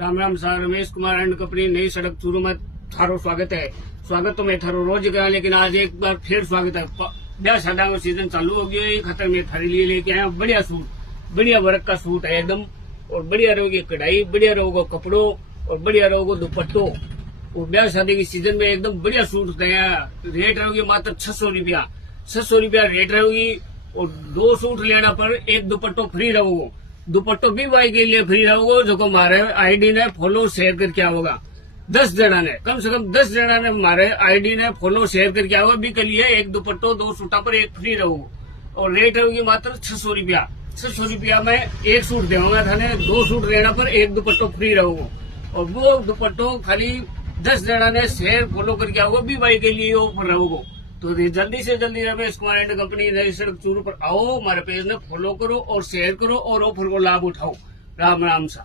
Ram Ram sir, Ramesh Kumar and company नई सड़क चूरू में थारो स्वागत है। स्वागत तो मैं थारो रोज गया, लेकिन आज एक बार फिर स्वागत है। ब्याह शादी का सीजन चालू हो गया है, खतर में थारे लिए लेके आया बढ़िया सूट, बढ़िया वर्क का सूट है एकदम। और बढ़िया रहोगी कढ़ाई, बढ़िया रहोगे कपड़ों और बढ़िया रहोगे दुपट्टों। और ब्याह शादी के सीजन में एकदम बढ़िया सूट है। रेट रहोगी मात्र 600 रुपया, 600 रुपया रेट रहोगी। और 2 सूट लेना पर एक दुपट्टो फ्री रहोगे। दुपट्टो भी भाई के लिए फ्री रहोगे, जो हमारे आईडी ने फॉलो शेयर करके आओगा। 10 जना ने, कम से कम 10 जना ने हमारे आईडी ने फॉलो शेयर करके आओगा। भी के लिए एक दुपट्टो 2 सूटा पर एक फ्री रहोगे। और रेट होगी मात्र 600 रुपया। 600 रुपया में एक सूट देगा थाने, 2 सूट लेना पर एक दुपट्टो फ्री रहोगे। और वो दुपट्टो खाली 10 जना ने शेयर फॉलो करके आओगे, भी भाई के लिए ऑफर रहोगे। तो जल्दी से जल्दी रमेश कुमार एंड कंपनी नई सड़क चूरू पर आओ, हमारे पेज ने फॉलो करो और शेयर करो और ऑफर को लाभ उठाओ। राम राम सा।